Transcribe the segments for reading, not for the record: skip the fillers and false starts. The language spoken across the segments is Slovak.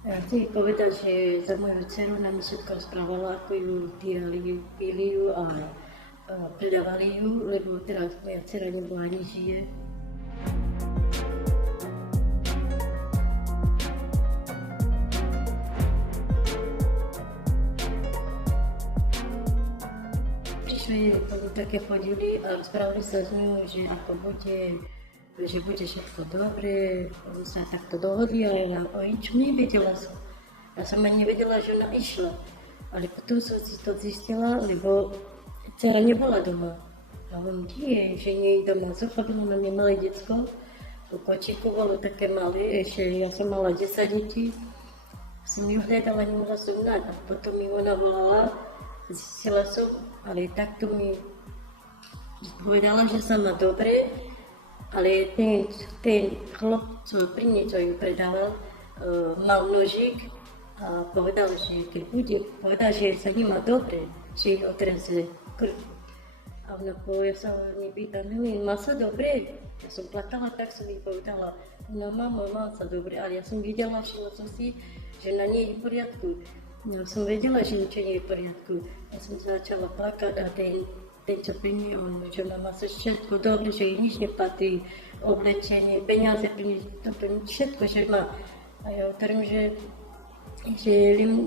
Ja chcem povedať, že za moju dceru nám všetko rozprávala, ako ju týrali, pili ju a predávali ju, lebo teraz moja dcera nebola ani žije. Prišli, také chodili a rozprávali sa s ňou, že ako bude, že bude všetko dobre, oni sa takto dohodli, ale ja o ničom nevedela som. Ja som ani nevedela, že ona išla. Ale potom som si to zistila, lebo dcera nebola doma. A on nie, že nie je doma. Zochabila na mňa malé decko, v kočíku bolo také malé, ešte ja som mala 10 detí. Som ju hľadala, nemohla som nájsť. A potom mi ona volala, zistila som, ale takto mi povedala, že sa má dobre, ale ten chlop, čo pri nej, čo ju predával, mal nožík a povedal, že keď bude povedať, že sa nemá dobre, že ich otreze krv. A ona ja sa mi pýta, má sa dobre? Ja som plakala, tak som jej povedala, no mama, má sa dobre, ale ja som videla, všimla som si, že na nie je v poriadku. No som vedela, že niečo nie je v poriadku. Ja som začala plakať a ten čo pri nej, že má sa všetko dobre, že jej nič nepatrí, oblečenie, peniaze, všetko, že má. A ja hovorím, že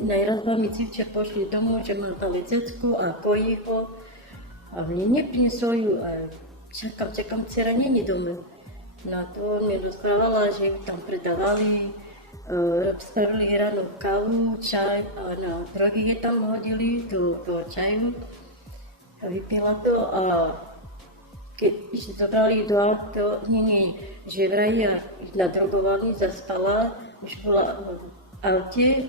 najraz mi cívčia pošli domov, že má malé decko a kojí ho. A mne neprinesol ju a čakám, dcera není doma. No a to mi rozprávala, že ju tam predávali, spravili ráno kávu, čaj a na drogy je tam hodili do čaju. A vypila to a keď ešte zobrali do auta, že vraj ja ich nadrogovali, zaspala, už bola v aute.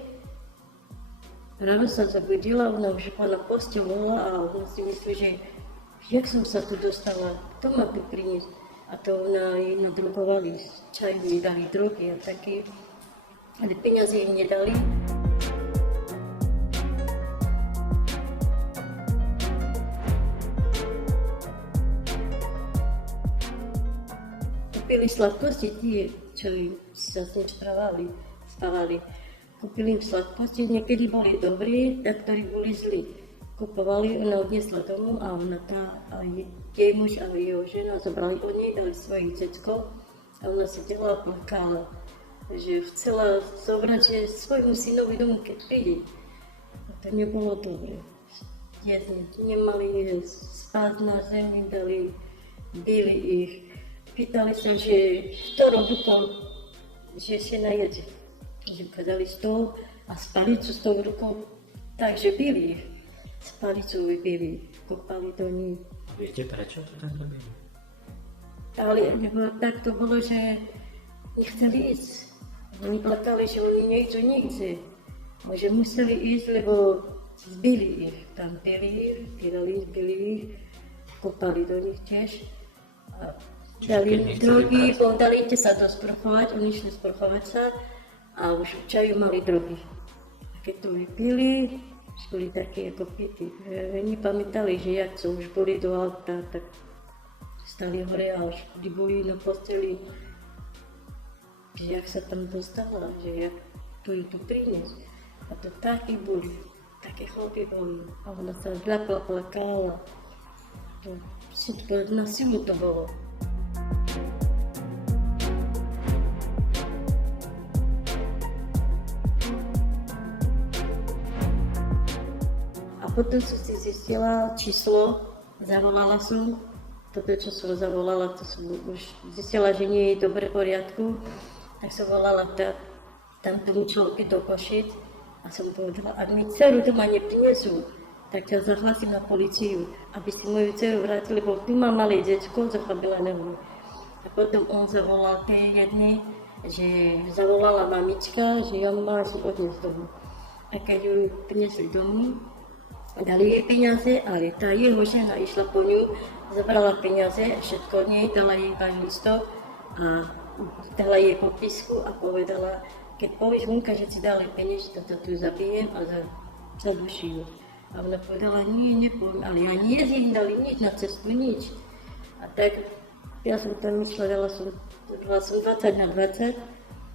Ráno sa zabudila, ona už bola na posteľ a ona si myslí, že jak som sa tu dostala, to ma tu priniesť. A to ona jej nadrogovali, čaj jej dali drogy a také, ale peniaze jej nedali. Kúpili sladkosti tie, čo sa s ním spávali. Kúpili im sladkosti, niekedy boli dobrí, tak ktorí boli zlí. Kupovali, ona odniesla domov a ona aj jej muž a jeho žena zobrali od nej, dali svoje decko a ona sedela a plakala, že chcela zobrať, že svojmu synovi domov, keď príde. A to nebolo dobre. Nemali spať na zemi, bili ich. Pýtali sa, že kto rukou, že si najede. Že podali stôl a spalicu s tou rukou, takže byli ich. Spalicu vybili, kopali do ní. Viete, prečo to tak robili? Ale tak to bolo, že nechceli ísť. Oni plakali, že oni nejdu nikde. Že museli ísť, lebo zbili ich. Tam bili ich, kopali do nich tiež. Dali drogy, povedali, idete sa dosprchovať, oni išli sprchovať sa a už v čaju mali drogy. A keď to vypili, už boli takí ako pity. Oni pamätali, že jak som už boli do auta, tak stali hore a už boli na posteli, že jak sa tam dostala, že jak to ju tu priniesť. A to takí boli, také chlopy boli. A ona sa zľakla, plakala. To všetko na silu to bolo. A potom som si zistila číslo, zavolala som, toto čo som zavolala, to som už zistila, že nie je dobre v poriadku, tak som volala tam tomu človeku do Košic a som povedala, ak mi dceru doma neprinesú, tak ťa zahlasím na políciu, aby si moju dceru vrátili, lebo tu má malé decko, zachabila neviem. A potom on zavolal tej jednej, že zavolala mamička, že ja má si odniesť domov. A keď ju prinesli domov, dali jej peniaze, ale tá jeho žena išla po ňu, zabrala peniaze, všetko od nej, dala jej iba listok a dala jej popisku a povedala, keď povieš vonka, že si dali peniaze, to tu zabijem a zaduším. A ona povedala, nie, nepoviem, ale ani jej dali nič na cestu, nič. A tak ja som tam myslela, bola som 20 na 20,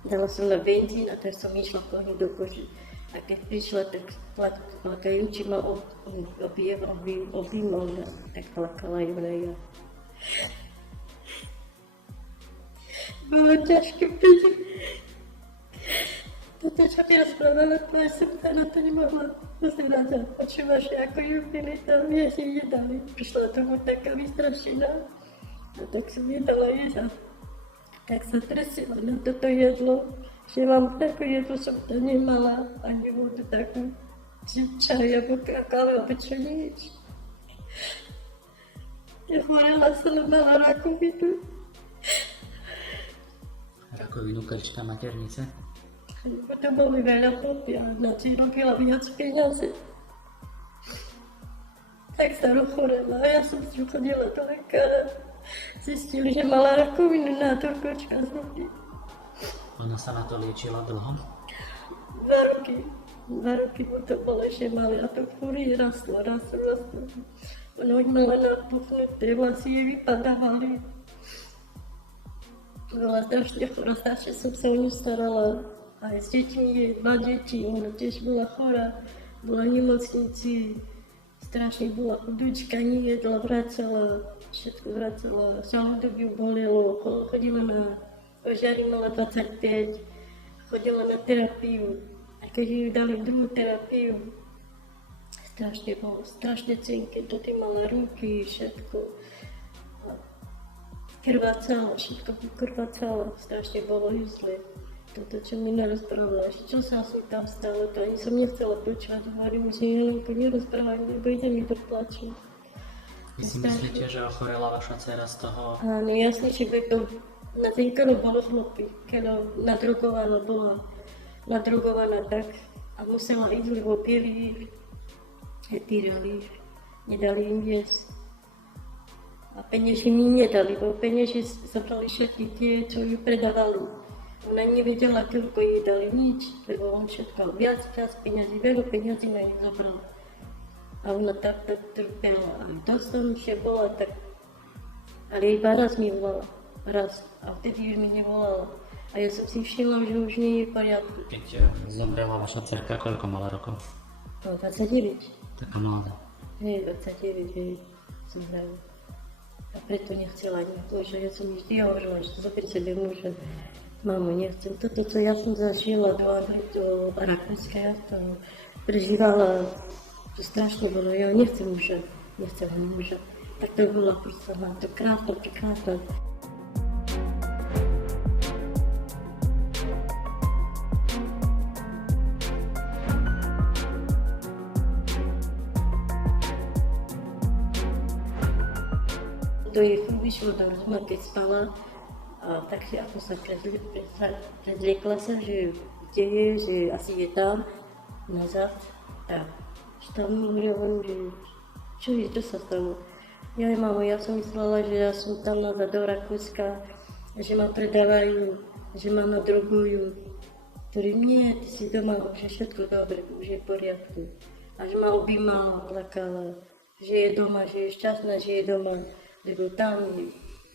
dala som na benzín a tak som išla po ňu do koži. A keď prišla, tak plakajúči ma objímal, tak plakala ju na ja. Bolo ťažké byť. Toto, čo ti rozprávala tvoje srdce, na to nemohla pozerať a počúvaš, ako ju byli tam, si jedali. Prišla tomu taká vystrašená, a tak som jedala jesť a tak sa tresila na toto jedlo, že mám takú jedlo, som to nemala, ani vodu takú, že čaj, alebo kávu, alebo čo nič. Ja chorela som, mala rakovinu. Rakovinu krčka maternice? To boli veľa popy a na si robila viac peniazy. Tak sa rozchorela a ja som si chodila do lekára. Zistili, že mala rakovinu nádor krčka z ruky. Ona sa na to liečila dlho? 2 roky. 2 roky mu to bolo, že mali a to fúri rastlo. Ono už mala napuchnuté, vlasy jej vypadávali. Bola strašne chorá, strašne som sa o ňu starala. Aj s deťmi, 2 deti, ona tiež bola chorá, bola v nemocnici, strašne bola chudúčka, nejedla, vracala, všetko vracala, žalúdok ju bolelo, chodila na ožary, mala 25, chodila na terapiu, a keď ju dali druhú terapiu, strašne bolo, strašne cienké, doty mala ruky, všetko. Krvácala, všetko krvácala, strašne bolo ju zle. Toto, čo mi nerozprávala, že čo sa asi tam stalo, to ani som nechcela počúvať. Hovorím, že Jelenko, nerozprávaj, nebo ide mi do plaču. Vy si myslíte, že ochorela vaša dcera z toho? Áno, jasne, že by to na ten krv bolo chlopy, keď bola nadrogovaná tak a musela ísť, lebo pili, týrali, nedali im jesť. A penieži mi nedali, bo penieži zobrali všetky tie, čo ju predávali. Ona nevedela, koľko jej dali nič, lebo on všetko viac peniazí, veľa peniazí na nich zobral. A ona takto trpela. A dosť som ešte bola tak, ale iba raz mi volala, raz. A vtedy už mi nevolala. A ja som si všimla, že už nie je v poriadku. Keď zomrela vaša dcerka, koľko mala rokov? 29. Taká mladá. Hej, 29, hej, som zdravá. A preto nechcela ani to, že ja som vždy hovorila, že zobri sebe muža. Mamo, nechcem. Toto, co ja som zažila do Anglie, do Rakúska, ja to prežívala, to strašne bolo, ja nechcem muža, nechcem ani muža. Tak to bola proste, to krásne, prekrásne. To jej vyšlo do rozuma, keď spala, a tak si ako sa prezliekla sa, že kde je, že asi je tam, nazad. A tam hovorím, že čo je, čo sa stalo? Ja, mamo, ja som myslela, že ja som tam nazad do Rakúska, že ma predávajú, že ma nadrogujú. Ktorý nie, ty si doma, už je všetko dobre, už je v poriadku. A že ma objímala, plakala, že je doma, že je šťastná, že je doma. Lebo tam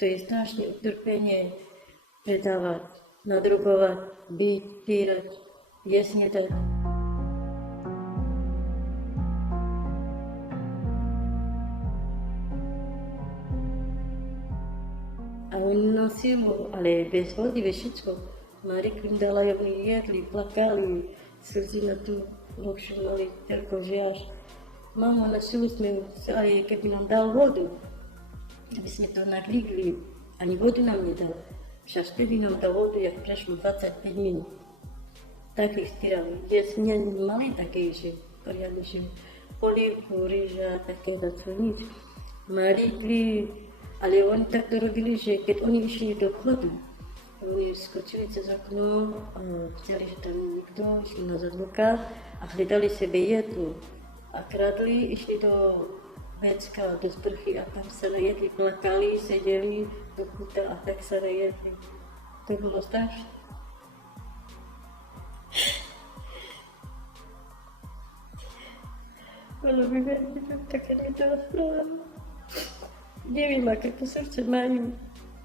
to je strašné utrpenie predávať, nadrugovať, byť, týrať, jesne dať. A oni na silu, ale bez vody, bez všetko. Mariku im dala, jak oni jedli, plakali, slzy na tú nohšu mali, toľko, že až mama, na silu sme aj keby nám dal vodu, aby sme to nadlígli, ani vodu nám nedal. Však vtedy nám dal vodu, jak prešlo 25 minút. Takých styrali. Dnes mali také, že poriadne, že polievku, rýža, také dačo, nič. Malígli, ale oni takto robili, že keď oni išli do chodu, oni skočili cez okno a chceli, že tam nikto, išli na zadluka a hľadali sebe jedlo. A kradli, išli do vecka, do sprchy a tam sa najedli, plakali, sedeli do kúta a tak sa najedli. To bolo strašné. Bolo by veľmi také mi to rozprávam. Neviem, aké to srdce majú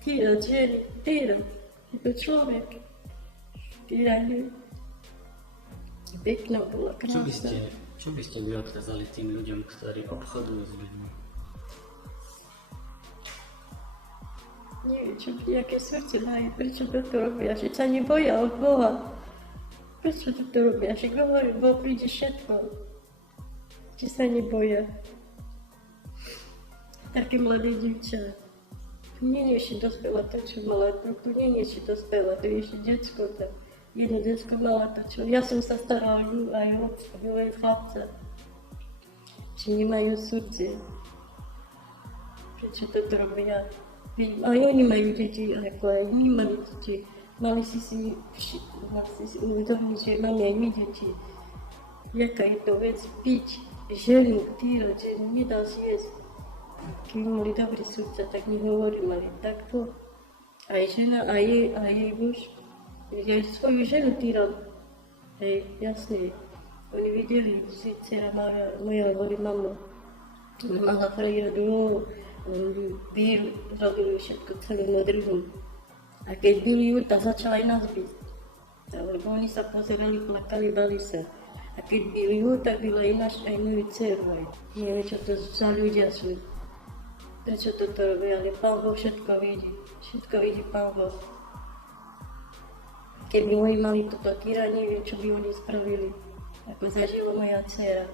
týrať ženy, týrať. Je to človek. týranie. Pekná bola, Čo by krásna. ste vy odkázali tým ľuďom, ktorí obchodujú s ľuďmi? Neviem, aké srdce majú, prečo toto robia, že sa neboja od Boha. Prečo toto robia, že hovorí, Boh príde všetko. Že sa neboja. Také mladé dievča. Tu nie je ešte dospela to, čo mala, tu nie je ešte dospela, to je ešte decko. Tak. Jedno decko mala to, čo... Ja som sa starala aj o jej chlapca. Či nemajú srdce. Prečo toto robia? Aj oni majú deti, ako aj my mali deti. Mali si uvedomiť, že máme aj my deti. Jaká je to vec piť, ženu, týrať, že nedá si jesť. Keby mali dobrý srdca, tak nehovorili, mali takto. Aj žena, aj jej muž. Aj svoju ženu týral. Hej, jasne. Oni videli, že dcera moja hovorí, mamo, mala frajera dlho, robili všetko celé na druhom. A keď byli ju, tak začala aj nás byť. Lebo oni sa pozerali, plakali, bali sa. A keď byli ju, tak byla aj moju dceru. Neviem, čo to za ľudia sú. Prečo toto robia, ale Pán Boh všetko vidí. Všetko vidí Pán Boh. Keby oni mali toto týranie, neviem, čo by oni spravili. Ako zažila moja dcera.